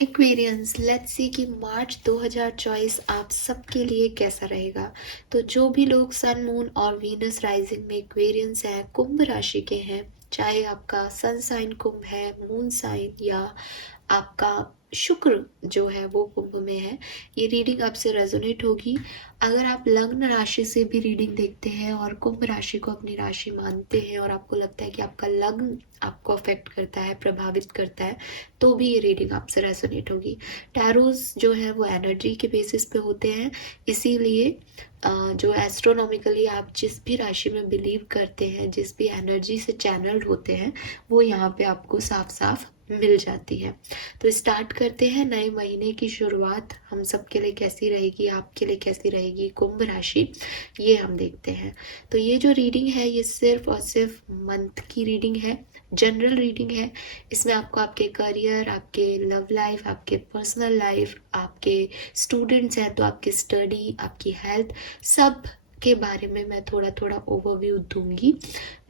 Aquarians, let's see कि मार्च 2024 आप सबके लिए कैसा रहेगा। तो जो भी लोग सन, मून और वीनस राइजिंग में एक्वेरियंस है, कुंभ राशि के हैं, चाहे आपका सन साइन कुंभ है, मून साइन, या आपका शुक्र जो है वो कुंभ में है, ये रीडिंग आपसे रेजोनेट होगी। अगर आप लग्न राशि से भी रीडिंग देखते हैं और कुंभ राशि को अपनी राशि मानते हैं और आपको लगता है कि आपका लग्न आपको अफेक्ट करता है, प्रभावित करता है, तो भी ये रीडिंग आपसे रेजोनेट होगी। टैरोज जो है वो एनर्जी के बेसिस पे होते हैं, इसीलिए जो एस्ट्रोनॉमिकली आप जिस भी राशि में बिलीव करते हैं, जिस भी एनर्जी से चैनल्ड होते हैं, वो यहाँ पे आपको साफ साफ मिल जाती है। तो स्टार्ट करते हैं नए महीने की शुरुआत हम सबके लिए कैसी रहेगी, आपके लिए कैसी रहेगी कुंभ राशि, ये हम देखते हैं। तो ये जो रीडिंग है ये सिर्फ और सिर्फ मंथ की रीडिंग है, जनरल रीडिंग है। इसमें आपको आपके करियर, आपके लव लाइफ, आपके पर्सनल लाइफ, आपके स्टूडेंट्स हैं तो आपकी स्टडी, आपकी हेल्थ, सब के बारे में मैं थोड़ा थोड़ा ओवरव्यू दूंगी।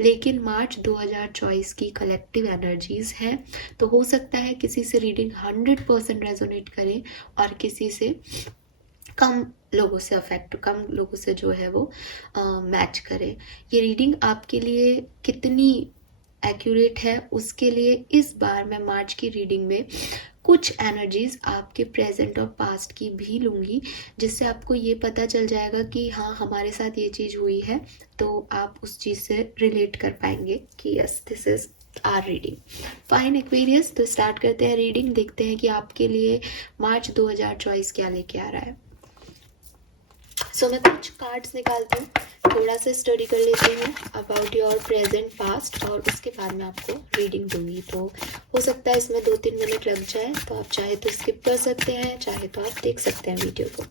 लेकिन मार्च 2024 की कलेक्टिव एनर्जीज है, तो हो सकता है किसी से रीडिंग 100% रेजोनेट करे और किसी से कम लोगों से अफेक्ट, कम लोगों से जो है वो मैच करे। ये रीडिंग आपके लिए कितनी एक्यूरेट है उसके लिए इस बार मैं मार्च की रीडिंग में कुछ एनर्जीज आपके प्रेजेंट और पास्ट की भी लूंगी, जिससे आपको ये पता चल जाएगा कि हाँ हमारे साथ ये चीज़ हुई है, तो आप उस चीज़ से रिलेट कर पाएंगे कि yes this is our reading. Fine Aquarius, तो स्टार्ट करते हैं रीडिंग, देखते हैं कि आपके लिए मार्च 2024 क्या लेके आ रहा है। सो मैं कुछ कार्ड्स निकालती हूँ, थोड़ा सा स्टडी कर लेती हूँ अबाउट योर प्रेजेंट पास्ट, और उसके बाद मैं आपको रीडिंग दूंगी। तो हो सकता है इसमें 2-3 मिनट लग जाए, तो आप चाहे तो स्किप कर सकते हैं, चाहे तो आप देख सकते हैं वीडियो को।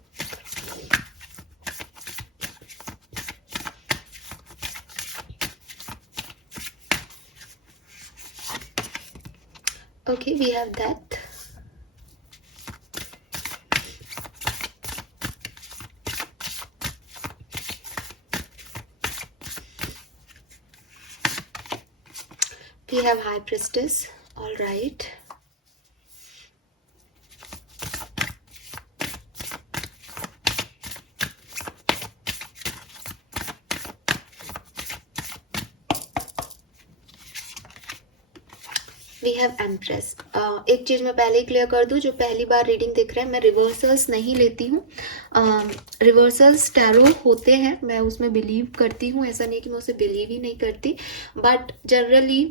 Okay, we have that. We have High Priestess. All right. We have Empress. एक चीज़ मैं पहले ही क्लियर कर दूं, जो पहली बार रीडिंग देख रहे हैं, मैं रिवर्सल्स नहीं लेती हूँ। रिवर्सल्स टैरो होते हैं, मैं उसमें बिलीव करती हूँ, ऐसा नहीं कि मैं उसे बिलीव ही नहीं करती, बट जनरली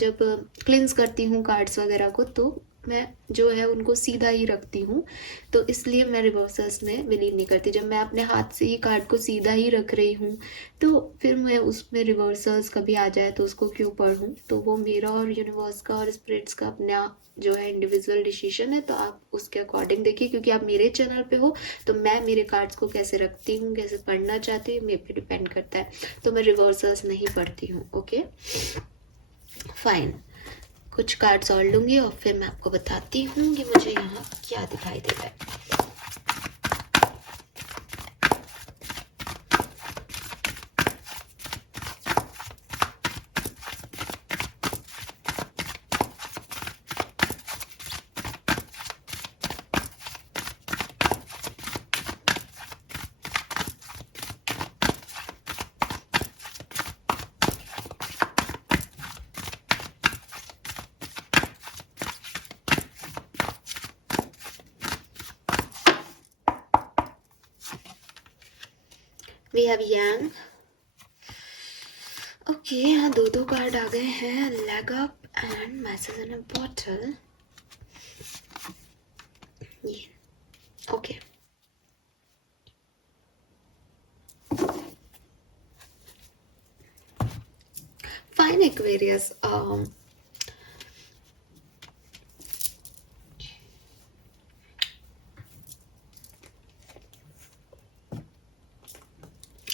जब क्लिंस करती हूँ कार्ड्स वगैरह को, तो मैं जो है उनको सीधा ही रखती हूँ, तो इसलिए मैं रिवर्सल्स में बिलीव नहीं करती। जब मैं अपने हाथ से ही कार्ड को सीधा ही रख रही हूँ, तो फिर मैं उसमें रिवर्सल्स कभी आ जाए तो उसको क्यों पढ़ूँ। तो वो मेरा और यूनिवर्स का और स्पिरिट्स का अपना जो है इंडिविजुअल डिसीजन है, तो आप उसके अकॉर्डिंग देखिए, क्योंकि आप मेरे चैनल पे हो, तो मैं मेरे कार्ड्स को कैसे रखती हूँ, कैसे पढ़ना चाहती हूँ, मेरे पे डिपेंड करता है। तो मैं रिवर्सल्स नहीं पढ़ती हूँ। ओके फाइन, कुछ कार्ड्स और लूंगी और फिर मैं आपको बताती हूँ कि मुझे यहाँ क्या दिखाई दे रहा है। We have Yang. ओके, यहाँ दो कार्ड आ गए हैं, leg up and message in a bottle. ये okay, fine Aquarius.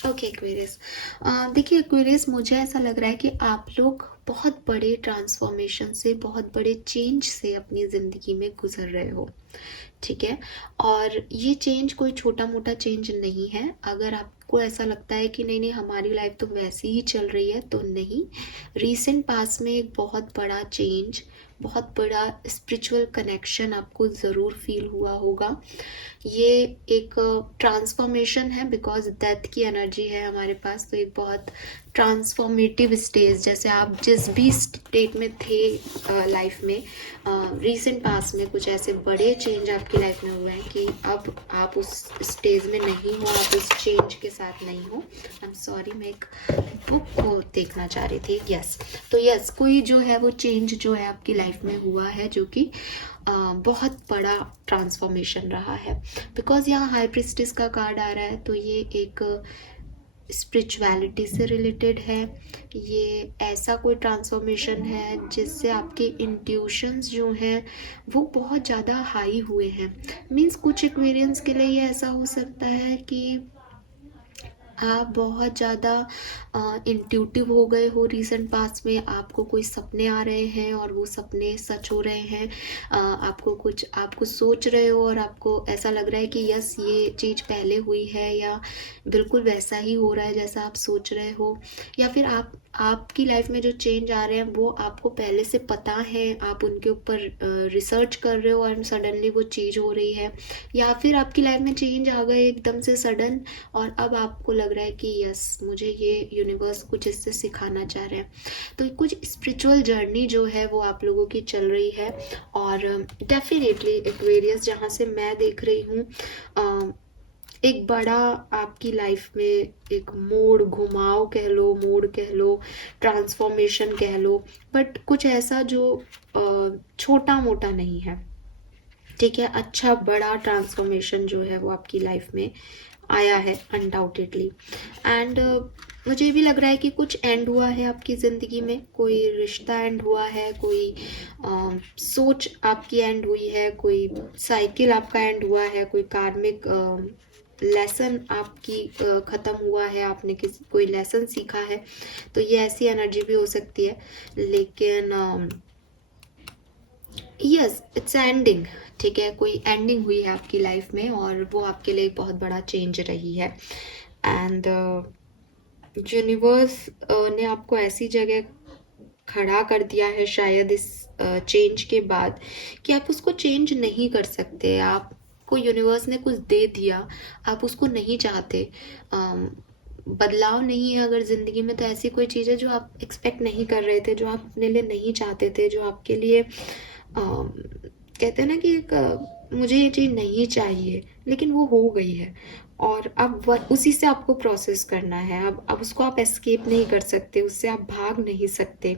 Okay Aquarius, देखिए एक्वेरियस, मुझे ऐसा लग रहा है कि आप लोग बहुत बड़े ट्रांसफॉर्मेशन से, बहुत बड़े चेंज से अपनी ज़िंदगी में गुजर रहे हो, ठीक है। और ये चेंज कोई छोटा मोटा चेंज नहीं है। अगर आप आपको ऐसा लगता है कि नहीं नहीं हमारी लाइफ तो वैसी ही चल रही है, तो नहीं, रीसेंट पास्ट में एक बहुत बड़ा चेंज, बहुत बड़ा स्पिरिचुअल कनेक्शन आपको ज़रूर फील हुआ होगा। ये एक ट्रांसफॉर्मेशन है, बिकॉज डेथ की एनर्जी है हमारे पास, तो एक बहुत ट्रांसफॉर्मेटिव स्टेज, जैसे आप जिस भी स्टेट में थे लाइफ में रीसेंट पास्ट में, कुछ ऐसे बड़े चेंज आपकी लाइफ में हुए हैं कि अब आप उस स्टेज में नहीं हो, आप उस चेंज के साथ नहीं हो। आई एम सॉरी, मैं एक बुक को देखना चाह रही थी। यस, तो यस, कोई जो है वो चेंज जो है आपकी लाइफ में हुआ है, जो कि बहुत बड़ा ट्रांसफॉर्मेशन रहा है। बिकॉज यहाँ हाई प्रिस्टिस का कार्ड आ रहा है, तो ये एक स्पिरिचुअलिटी से रिलेटेड है। ये ऐसा कोई ट्रांसफॉर्मेशन है जिससे आपके इंट्यूशंस जो हैं वो बहुत ज़्यादा हाई हुए हैं। मीन्स कुछ एक्वेरियंस के लिए ये ऐसा हो सकता है कि आप बहुत ज़्यादा इंट्यूटिव हो गए हो रीसेंट पास्ट में, आपको कोई सपने आ रहे हैं और वो सपने सच हो रहे हैं। आपको सोच रहे हो और आपको ऐसा लग रहा है कि यस ये चीज़ पहले हुई है, या बिल्कुल वैसा ही हो रहा है जैसा आप सोच रहे हो। या फिर आपकी लाइफ में जो चेंज आ रहे हैं वो आपको पहले से पता है, आप उनके ऊपर रिसर्च कर रहे हो और सडनली वो चीज़ हो रही है। या फिर आपकी लाइफ में चेंज आ गए एकदम से सडन, और अब आपको लग रहा है कि यस मुझे ये यूनिवर्स कुछ इससे सिखाना चाह रहे हैं। तो कुछ स्पिरिचुअल जर्नी जो है वो आप लोगों की चल रही है। और डेफिनेटली एक्वेरियस जहाँ से मैं देख रही हूँ, एक बड़ा आपकी लाइफ में एक घुमाव कह लो, मोड़ कह लो, ट्रांसफॉर्मेशन कह लो, बट कुछ ऐसा जो छोटा मोटा नहीं है, ठीक है, अच्छा बड़ा ट्रांसफॉर्मेशन जो है वो आपकी लाइफ में आया है अनडाउटेडली। एंड मुझे भी लग रहा है कि कुछ एंड हुआ है आपकी ज़िंदगी में, कोई रिश्ता एंड हुआ है, कोई सोच आपकी एंड हुई है, कोई साइकिल आपका एंड हुआ है, कोई कार्मिक लेसन आपकी ख़त्म हुआ है, आपने कोई लेसन सीखा है। तो ये ऐसी एनर्जी भी हो सकती है, लेकिन यस इट्स एंडिंग, ठीक है, कोई एंडिंग हुई है आपकी लाइफ में और वो आपके लिए एक बहुत बड़ा चेंज रही है। एंड यूनिवर्स ने आपको ऐसी जगह खड़ा कर दिया है शायद इस चेंज के बाद कि आप उसको चेंज नहीं कर सकते। आपको यूनिवर्स ने कुछ दे दिया, आप उसको नहीं चाहते। बदलाव नहीं है अगर ज़िंदगी में, तो ऐसी कोई चीज़ है जो आप एक्सपेक्ट नहीं कर रहे थे, जो आप अपने लिए नहीं चाहते थे, जो आपके लिए कहते हैं ना कि एक मुझे ये चीज़ नहीं चाहिए, लेकिन वो हो गई है और अब उसी से आपको प्रोसेस करना है। अब उसको आप एस्केप नहीं कर सकते, उससे आप भाग नहीं सकते।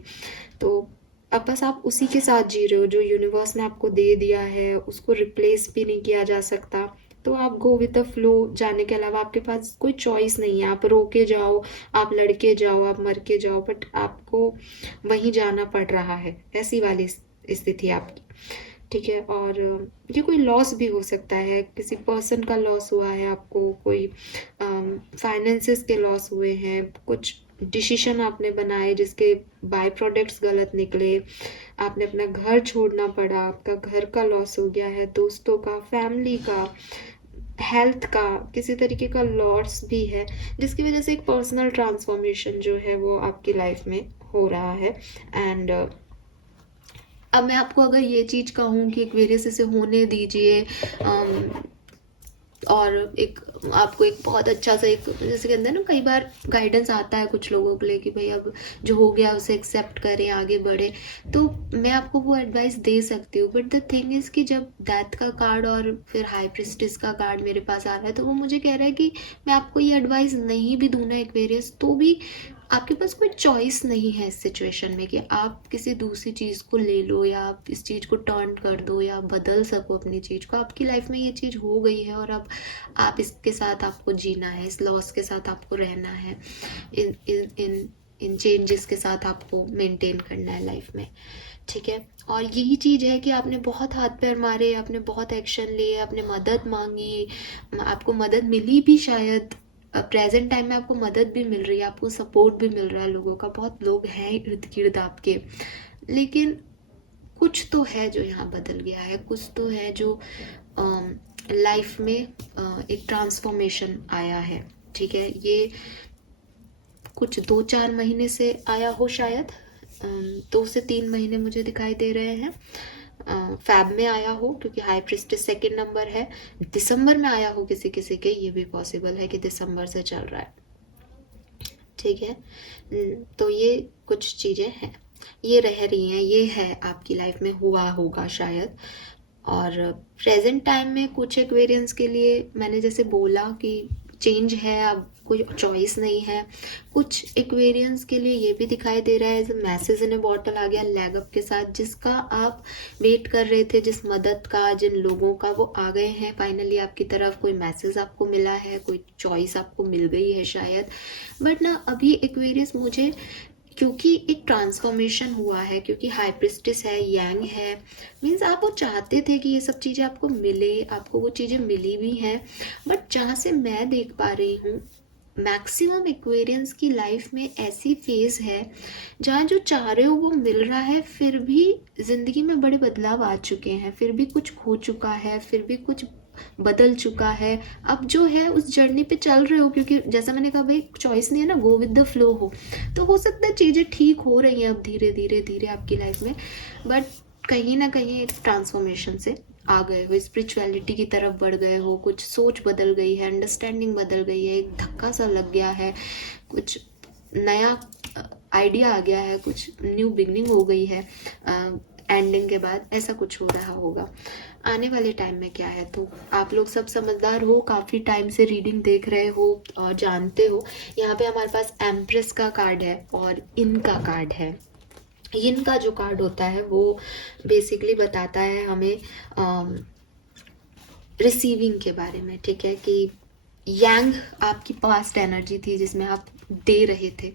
तो अब बस आप उसी के साथ जी रहे हो जो यूनिवर्स ने आपको दे दिया है, उसको रिप्लेस भी नहीं किया जा सकता। तो आप गो विद द फ्लो जाने के अलावा आपके पास कोई चॉइस नहीं है। आप रो के जाओ, आप लड़के जाओ, आप मर के जाओ, बट आपको वहीं जाना पड़ रहा है, ऐसी वाली स्थिति आपकी, ठीक है। और ये कोई लॉस भी हो सकता है, किसी पर्सन का लॉस हुआ है आपको, कोई फाइनेंसेस के लॉस हुए हैं, कुछ डिसीजन आपने बनाए जिसके बाय प्रोडक्ट्स गलत निकले, आपने अपना घर छोड़ना पड़ा, आपका घर का लॉस हो गया है, दोस्तों का, फैमिली का, हेल्थ का, किसी तरीके का लॉस भी है, जिसकी वजह से एक पर्सनल ट्रांसफॉर्मेशन जो है वो आपकी लाइफ में हो रहा है। एंड अब मैं आपको अगर ये चीज़ कहूँ कि एक्वेरियस इसे होने दीजिए, और एक आपको एक बहुत अच्छा सा एक जैसे कहते हैं ना, कई बार गाइडेंस आता है कुछ लोगों के लिए कि भाई अब जो हो गया उसे एक्सेप्ट करें, आगे बढ़े, तो मैं आपको वो एडवाइस दे सकती हूँ। बट द थिंग इज़ कि जब डेथ का कार्ड और फिर हाई प्रिस्टिस का कार्ड मेरे पास आ रहा है, तो वो मुझे कह रहा है कि मैं आपको ये एडवाइस नहीं भी दूँ ना एक्वेरियस, तो भी आपके पास कोई चॉइस नहीं है इस सिचुएशन में कि आप किसी दूसरी चीज़ को ले लो या आप इस चीज़ को टर्न कर दो या बदल सको अपनी चीज़ को। आपकी लाइफ में ये चीज़ हो गई है और अब आप इसके साथ आपको जीना है, इस लॉस के साथ आपको रहना है, इन इन इन इन चेंजेस के साथ आपको मेंटेन करना है लाइफ में, ठीक है। और यही चीज़ है कि आपने बहुत हाथ पैर मारे, आपने बहुत एक्शन लिए, आपने मदद मांगी, आपको मदद मिली भी शायद, प्रेजेंट टाइम में आपको मदद भी मिल रही है, आपको सपोर्ट भी मिल रहा है लोगों का, बहुत लोग हैं इर्द गिर्द आपके, लेकिन कुछ तो है जो यहाँ बदल गया है, कुछ तो है जो लाइफ में एक ट्रांसफॉर्मेशन आया है, ठीक है, ये कुछ 2-4 महीने से आया हो शायद, 2 से 3 महीने मुझे दिखाई दे रहे हैं। फैब में आया हो क्योंकि हाई प्रिस्टेस सेकेंड नंबर है, दिसंबर में आया हो किसी किसी के, ये भी पॉसिबल है कि दिसंबर से चल रहा है, ठीक है। तो ये कुछ चीज़ें हैं, ये रह रही हैं, ये है आपकी लाइफ में हुआ होगा शायद। और प्रेजेंट टाइम में कुछ एक्वेरियंस के लिए मैंने जैसे बोला कि चेंज है, अब कोई चॉइस नहीं है। कुछ एक्वेरियंस के लिए ये भी दिखाई दे रहा है जब मैसेज इन ए बॉटल आ गया लैग अप के साथ, जिसका आप वेट कर रहे थे, जिस मदद का, जिन लोगों का, वो आ गए हैं फाइनली आपकी तरफ। कोई मैसेज आपको मिला है, कोई चॉइस आपको मिल गई है शायद। बट ना अभी एक्वेरियस मुझे, क्योंकि एक ट्रांसफॉर्मेशन हुआ है, क्योंकि हाई प्रिस्टेस है, यांग है, मीन्स आप वो चाहते थे कि ये सब चीज़ें आपको मिले, आपको वो चीज़ें मिली भी हैं। बट जहाँ से मैं देख पा रही हूँ, मैक्सिमम एक्वेरियंस की लाइफ में ऐसी फेज है जहाँ जो चाह रहे हो वो मिल रहा है, फिर भी ज़िंदगी में बड़े बदलाव आ चुके हैं, फिर भी कुछ खो चुका है, फिर भी कुछ बदल चुका है। अब जो है उस जर्नी पे चल रहे हो, क्योंकि जैसा मैंने कहा भाई चॉइस नहीं है ना, गो विद द फ्लो हो। तो हो सकता है चीज़ें ठीक हो रही हैं अब धीरे धीरे धीरे आपकी लाइफ में, बट कहीं ना कहीं एक ट्रांसफॉर्मेशन से आ गए हो, स्पिरिचुअलिटी की तरफ बढ़ गए हो, कुछ सोच बदल गई है, अंडरस्टैंडिंग बदल गई है, एक धक्का सा लग गया है, कुछ नया आइडिया आ गया है, कुछ न्यू बिगनिंग हो गई है एंडिंग के बाद, ऐसा कुछ हो रहा होगा। आने वाले टाइम में क्या है, तो आप लोग सब समझदार हो, काफ़ी टाइम से रीडिंग देख रहे हो और जानते हो। यहाँ पे हमारे पास एम्प्रेस का कार्ड है और इनका कार्ड है। इनका जो कार्ड होता है वो बेसिकली बताता है हमें रिसीविंग के बारे में, ठीक है, कि यांग आपकी पास्ट एनर्जी थी जिसमें आप दे रहे थे,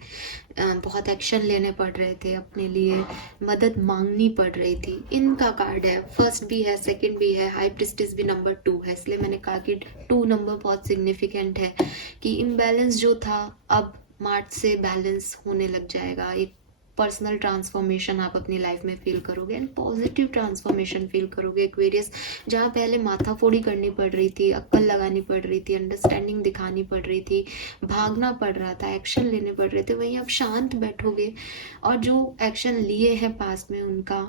बहुत एक्शन लेने पड़ रहे थे, अपने लिए मदद मांगनी पड़ रही थी। इनका कार्ड है, फर्स्ट भी है, सेकंड भी है, हाई प्रिस्टेस भी नंबर 2 है, इसलिए मैंने कहा कि 2 नंबर बहुत सिग्निफिकेंट है कि इम्बैलेंस जो था अब मार्च से बैलेंस होने लग जाएगा। एक पर्सनल ट्रांसफॉर्मेशन आप अपनी लाइफ में फील करोगे एंड पॉजिटिव ट्रांसफॉर्मेशन फील करोगे एक्वेरियस। जहाँ पहले माथाफोड़ी करनी पड़ रही थी, अक्ल लगानी पड़ रही थी, अंडरस्टैंडिंग दिखानी पड़ रही थी, भागना पड़ रहा था, एक्शन लेने पड़ रहे थे, वहीं आप शांत बैठोगे और जो एक्शन लिए हैं पास्ट में उनका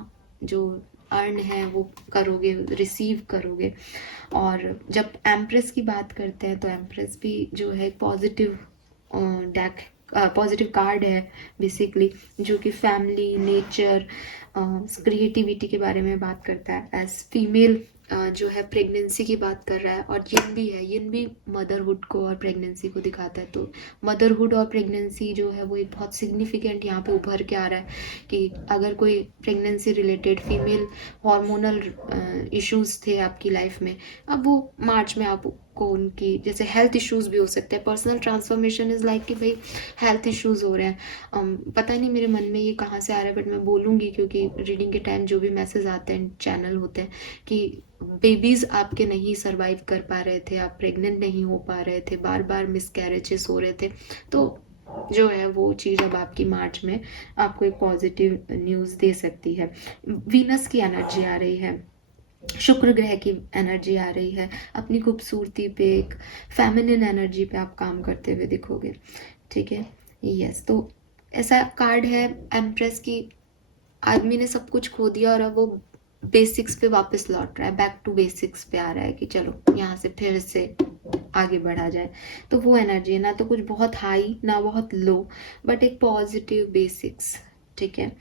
जो अर्न है वो करोगे, रिसीव करोगे। और जब एम्प्रेस की बात करते हैं तो एम्प्रेस भी जो है पॉजिटिव डेक, पॉजिटिव कार्ड है बेसिकली, जो कि फैमिली, नेचर, क्रिएटिविटी के बारे में बात करता है। एज फीमेल जो है प्रेगनेंसी की बात कर रहा है, और यिन भी है, यिन भी मदरहुड को और प्रेगनेंसी को दिखाता है। तो मदरहुड और प्रेगनेंसी जो है वो एक बहुत सिग्निफिकेंट यहाँ पे उभर के आ रहा है कि अगर कोई pregnancy related female hormonal issues थे आपकी लाइफ में, अब वो मार्च में आपको उनकी जैसे हेल्थ इश्यूज भी हो सकते हैं। पर्सनल ट्रांसफॉर्मेशन इज़ लाइक कि भाई हेल्थ इश्यूज हो रहे हैं। पता नहीं मेरे मन में ये कहाँ से आ रहा है, बट मैं बोलूँगी क्योंकि रीडिंग के टाइम जो भी मैसेज आते हैं, चैनल होते हैं कि बेबीज़ आपके नहीं सर्वाइव कर पा रहे थे, आप प्रेग्नेंट नहीं हो पा रहे थे, बार बार मिसकैरेजेस हो रहे थे। तो जो है वो चीज़ अब आपकी मार्च में आपको एक पॉजिटिव न्यूज़ दे सकती है। वीनस की एनर्जी आ रही है, शुक्र ग्रह की एनर्जी आ रही है, अपनी खूबसूरती पे, एक फेमिनिन एनर्जी पे आप काम करते हुए दिखोगे, ठीक है। यस, तो ऐसा कार्ड है एम्प्रेस की, आदमी ने सब कुछ खो दिया और अब वो बेसिक्स पे वापस लौट रहा है, बैक टू बेसिक्स पे आ रहा है कि चलो यहाँ से फिर से आगे बढ़ा जाए। तो वो एनर्जी है, ना तो कुछ बहुत हाई ना बहुत लो, बट एक पॉजिटिव बेसिक्स, ठीक है।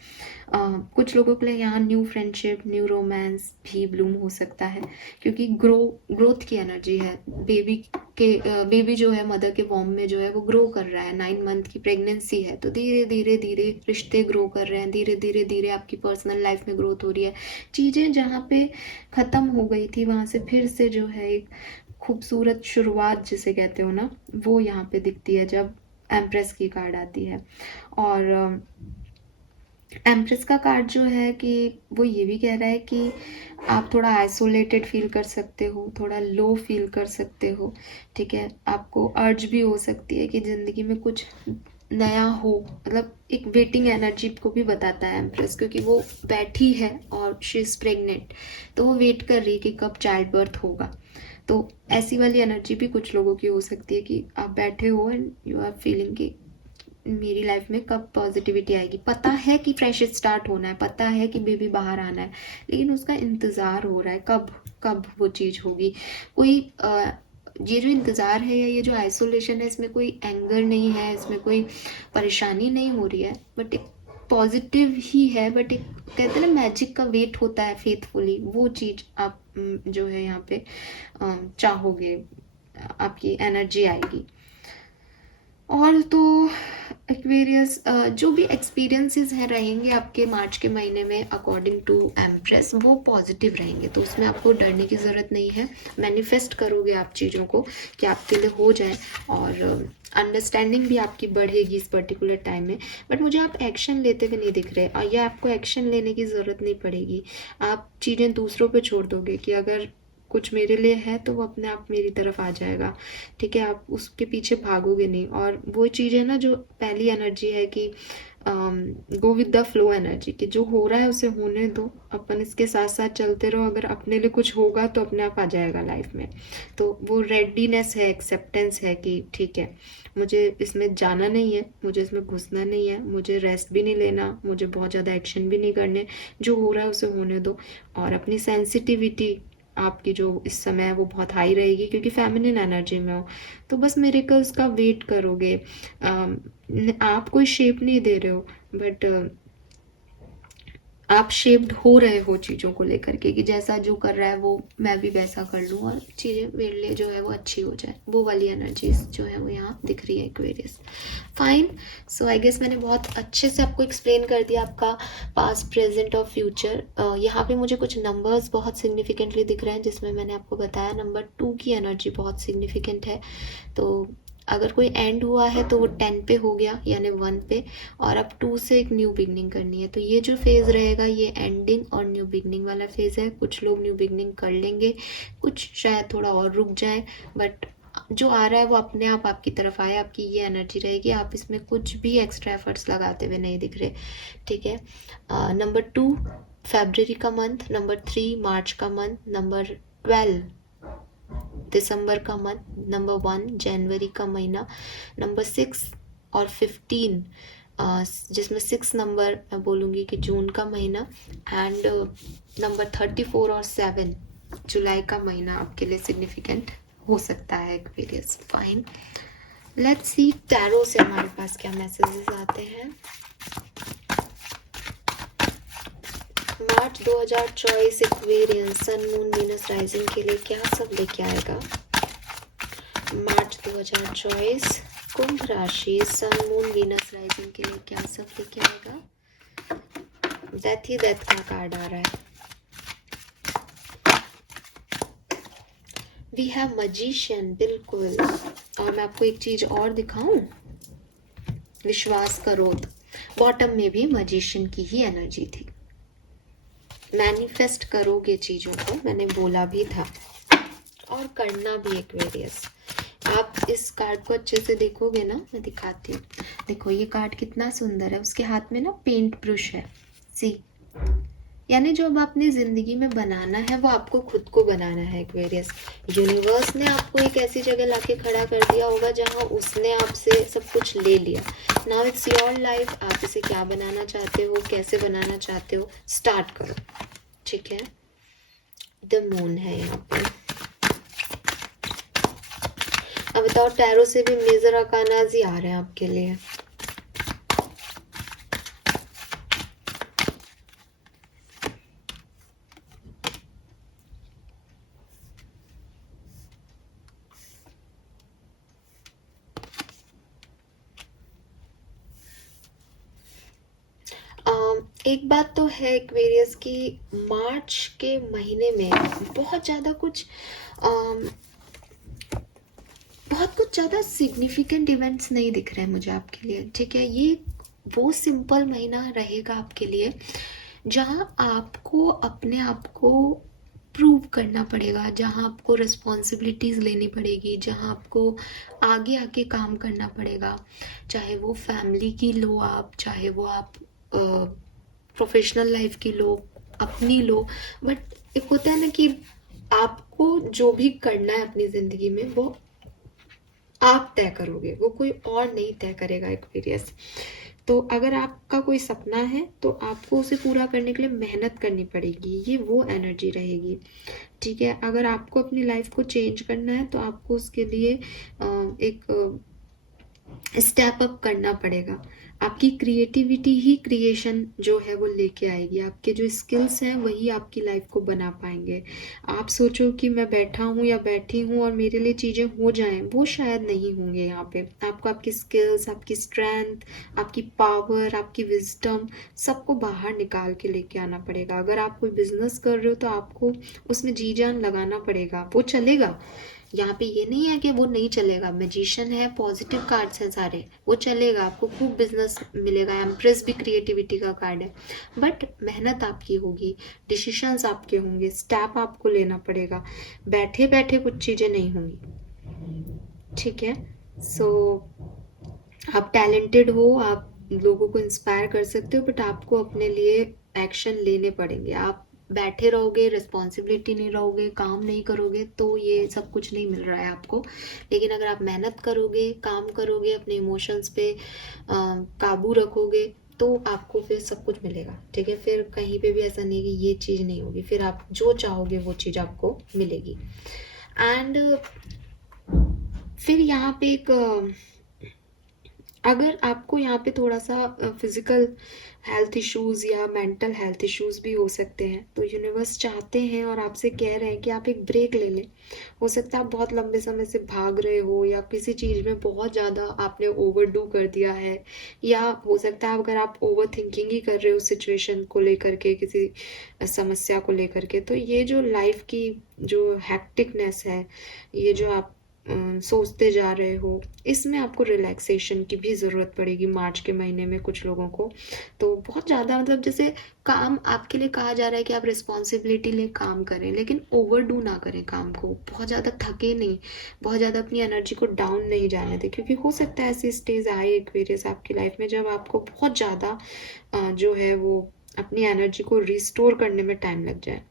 कुछ लोगों के लिए यहाँ न्यू फ्रेंडशिप, न्यू रोमांस भी ब्लूम हो सकता है, क्योंकि ग्रोथ की एनर्जी है। बेबी जो है मदर के वॉर्म में जो है वो ग्रो कर रहा है, 9 मंथ की प्रेगनेंसी है, तो धीरे धीरे धीरे रिश्ते ग्रो कर रहे हैं, धीरे धीरे धीरे आपकी पर्सनल लाइफ में ग्रोथ हो रही है। चीज़ें जहाँ पे ख़त्म हो गई थी वहाँ से फिर से जो है एक खूबसूरत शुरुआत जिसे कहते हो ना, वो यहाँ पे दिखती है जब एम्प्रेस की कार्ड आती है। और एम्प्रेस का कार्ड जो है कि वो ये भी कह रहा है कि आप थोड़ा आइसोलेटेड फील कर सकते हो, थोड़ा लो फील कर सकते हो, ठीक है। आपको अर्ज भी हो सकती है कि ज़िंदगी में कुछ नया हो, मतलब एक वेटिंग एनर्जी को भी बताता है एम्प्रेस, क्योंकि वो बैठी है और शी इज प्रेग्नेंट, तो वो वेट कर रही है कि कब चाइल्ड बर्थ होगा। तो ऐसी वाली एनर्जी भी कुछ लोगों की हो सकती है कि आप बैठे हो एंड यू आर फीलिंग कि मेरी लाइफ में कब पॉजिटिविटी आएगी। पता है कि फ्रेश स्टार्ट होना है, पता है कि बेबी बाहर आना है, लेकिन उसका इंतज़ार हो रहा है कब कब वो चीज़ होगी। कोई ये जो इंतज़ार है या ये जो आइसोलेशन है, इसमें कोई एंगर नहीं है, इसमें कोई परेशानी नहीं हो रही है, बट एक पॉजिटिव ही है। बट एक कहते हैं ना मैजिक का वेट होता है फेथफुली, वो चीज़ आप जो है यहाँ पे चाहोगे, आपकी एनर्जी आएगी। और तो एक्वेरियस जो भी एक्सपीरियंसेस हैं रहेंगे आपके मार्च के महीने में अकॉर्डिंग टू एम्प्रेस, वो पॉजिटिव रहेंगे, तो उसमें आपको डरने की ज़रूरत नहीं है। मैनिफेस्ट करोगे आप चीज़ों को कि आपके लिए हो जाए, और अंडरस्टैंडिंग भी आपकी बढ़ेगी इस पर्टिकुलर टाइम में। बट मुझे आप एक्शन लेते हुए नहीं दिख रहे, और यह आपको एक्शन लेने की ज़रूरत नहीं पड़ेगी। आप चीज़ें दूसरों पे छोड़ दोगे कि अगर कुछ मेरे लिए है तो वो अपने आप मेरी तरफ आ जाएगा, ठीक है। आप उसके पीछे भागोगे नहीं। और वो चीज़ है ना, जो पहली एनर्जी है कि go with the flow energy, कि जो हो रहा है उसे होने दो, अपन इसके साथ साथ चलते रहो, अगर अपने लिए कुछ होगा तो अपने आप आ जाएगा लाइफ में। तो वो रेडीनेस है, एक्सेप्टेंस है कि ठीक है, मुझे इसमें जाना नहीं है, मुझे इसमें घुसना नहीं है, मुझे रेस्ट भी नहीं लेना, मुझे बहुत ज़्यादा एक्शन भी नहीं करने, जो हो रहा है उसे होने दो। और अपनी सेंसिटिविटी आपकी जो इस समय है वो बहुत हाई रहेगी, क्योंकि फेमिनिन एनर्जी में हो, तो बस मिरेकल्स का वेट करोगे। आप कोई शेप नहीं दे रहे हो, बट आप शेप्ड हो रहे हो चीज़ों को लेकर के, कि जैसा जो कर रहा है वो मैं भी वैसा कर लूँ और चीज़ें मेरे लिए जो है वो अच्छी हो जाए। वो वाली एनर्जीज जो है वो यहाँ दिख रही है Aquarius. Fine, so I guess मैंने बहुत अच्छे से आपको एक्सप्लेन कर दिया आपका पास्ट, प्रेजेंट और फ्यूचर। यहाँ पे मुझे कुछ नंबर्स बहुत सिग्निफिकेंटली दिख रहे हैं, जिसमें मैंने आपको बताया नंबर 2 की एनर्जी बहुत सिग्निफिकेंट है। तो अगर कोई एंड हुआ है तो वो 10 पे हो गया, यानी 1 पे, और अब 2 से एक न्यू बिगनिंग करनी है। तो ये जो फेज़ रहेगा ये एंडिंग और न्यू बिगनिंग वाला फेज़ है। कुछ लोग न्यू बिगनिंग कर लेंगे, कुछ शायद थोड़ा और रुक जाए, बट जो आ रहा है वो अपने आप आपकी तरफ आए, आपकी ये एनर्जी रहेगी। आप इसमें कुछ भी एक्स्ट्रा एफर्ट्स लगाते हुए नहीं दिख रहे, ठीक है। नंबर 2 फरवरी का मंथ, नंबर 3 मार्च का मंथ, नंबर 12 दिसंबर का मंथ, नंबर 1 जनवरी का महीना, नंबर 6 और 15 जिसमें 6 नंबर मैं बोलूँगी कि जून का महीना, एंड नंबर 34 और 7 जुलाई का महीना आपके लिए सिग्निफिकेंट हो सकता है Aquarius. Fine, let's see tarot से हमारे पास क्या मैसेजेस आते हैं। March 2024 Aquarians sun moon Venus rising के लिए क्या सब लेके आएगा। मार्च 2024 कुंभ राशि सन मून वीनस राइजिंग के लिए क्या सब लेके आएगा। डेथ ही डेथ का कार्ड आ रहा है। वी हैव मजिशियन, बिल्कुल। और मैं आपको एक चीज और दिखाऊं, विश्वास करो, बॉटम में भी मजिशियन की ही एनर्जी थी। मैनिफेस्ट करोगे चीजों को, मैंने बोला भी था, और करना भी एक्वेरियस। आप इस कार्ड को अच्छे से देखोगे ना, मैं दिखाती हूँ। देखो ये कार्ड कितना सुंदर है, उसके हाथ में ना पेंट ब्रश है, सी, यानी जो अब अपनी जिंदगी में बनाना है वो आपको खुद को बनाना है एक्वेरियस। यूनिवर्स ने आपको एक ऐसी जगह लाके खड़ा कर दिया होगा जहाँ उसने आपसे सब कुछ ले लिया। नाउ इट्स योर लाइफ, आप इसे क्या बनाना चाहते हो, कैसे बनाना चाहते हो, स्टार्ट करो, ठीक है। द मून है यहाँ पे। अब बताओ, टैरो से भी मेजर अरकानाज ही आ रहे हैं आपके लिए। एक बात तो है एक्वेरियस की मार्च के महीने में बहुत ज़्यादा कुछ बहुत कुछ ज़्यादा सिग्निफिकेंट इवेंट्स नहीं दिख रहे हैं मुझे आपके लिए, ठीक है। ये वो सिंपल महीना रहेगा आपके लिए जहाँ आपको अपने आप को प्रूव करना पड़ेगा, जहाँ आपको रिस्पॉन्सिबिलिटीज़ लेनी पड़ेगी, जहाँ आपको आगे आके काम करना पड़ेगा, चाहे वो फैमिली की लो आप, चाहे वो आप प्रोफेशनल लाइफ की लो, अपनी लो। बट एक होता है ना कि आपको जो भी करना है अपनी ज़िंदगी में वो आप तय करोगे, वो कोई और नहीं तय करेगा एक्वेरियस। तो अगर आपका कोई सपना है तो आपको उसे पूरा करने के लिए मेहनत करनी पड़ेगी, ये वो एनर्जी रहेगी। ठीक है, अगर आपको अपनी लाइफ को चेंज करना है तो आपको उसके लिए एक स्टेप अप करना पड़ेगा। आपकी क्रिएटिविटी ही क्रिएशन जो है वो लेके आएगी, आपके जो स्किल्स हैं वही आपकी लाइफ को बना पाएंगे। आप सोचो कि मैं बैठा हूँ या बैठी हूँ और मेरे लिए चीज़ें हो जाएं, वो शायद नहीं होंगे। यहाँ पे आपको आपकी स्किल्स, आपकी स्ट्रेंथ, आपकी पावर, आपकी विजडम सबको बाहर निकाल के लेके आना पड़ेगा। अगर आप कोई बिजनेस कर रहे हो तो आपको उसमें जी जान लगाना पड़ेगा, वो चलेगा। यहाँ पे ये नहीं है कि वो नहीं चलेगा, मैजिशियन है, पॉजिटिव कार्ड्स हैं सारे, वो चलेगा, आपको खूब बिजनेस मिलेगा। एम्प्रेस भी क्रिएटिविटी का कार्ड है। बट मेहनत आपकी होगी, डिसीशंस आपके होंगे, स्टेप आपको लेना पड़ेगा, बैठे बैठे कुछ चीज़ें नहीं होंगी। ठीक है, सो आप टैलेंटेड हो, आप लोगों को इंस्पायर कर सकते हो, बट आपको अपने लिए एक्शन लेने पड़ेंगे। आप बैठे रहोगे, रिस्पॉन्सिबिलिटी नहीं रहोगे, काम नहीं करोगे तो ये सब कुछ नहीं मिल रहा है आपको। लेकिन अगर आप मेहनत करोगे, काम करोगे, अपने इमोशंस पे काबू रखोगे तो आपको फिर सब कुछ मिलेगा। ठीक है, फिर कहीं पे भी ऐसा नहीं कि ये चीज़ नहीं होगी, फिर आप जो चाहोगे वो चीज़ आपको मिलेगी। एंड फिर यहाँ पे एक अगर आपको यहाँ पे थोड़ा सा फिजिकल हेल्थ इश्यूज या मेंटल हेल्थ इश्यूज भी हो सकते हैं, तो यूनिवर्स चाहते हैं और आपसे कह रहे हैं कि आप एक ब्रेक ले लें। हो सकता है आप बहुत लंबे समय से भाग रहे हो या किसी चीज़ में बहुत ज़्यादा आपने ओवरडू कर दिया है, या हो सकता है अगर आप ओवर थिंकिंग ही कर रहे हो सिचुएशन को लेकर के, किसी समस्या को लेकर के, तो ये जो लाइफ की जो हैक्टिकनेस है, ये जो आप सोचते जा रहे हो, इसमें आपको रिलैक्सेशन की भी ज़रूरत पड़ेगी मार्च के महीने में कुछ लोगों को। तो बहुत ज़्यादा मतलब जैसे काम आपके लिए कहा जा रहा है कि आप रिस्पॉन्सिबिलिटी ले काम करें, लेकिन ओवरडू ना करें काम को, बहुत ज़्यादा थके नहीं, बहुत ज़्यादा अपनी एनर्जी को डाउन नहीं जाने दें, क्योंकि हो सकता है ऐसी स्टेज आए एक्वेरियस आपकी लाइफ में जब आपको बहुत ज़्यादा जो है वो अपनी एनर्जी को रिस्टोर करने में टाइम लग जाए।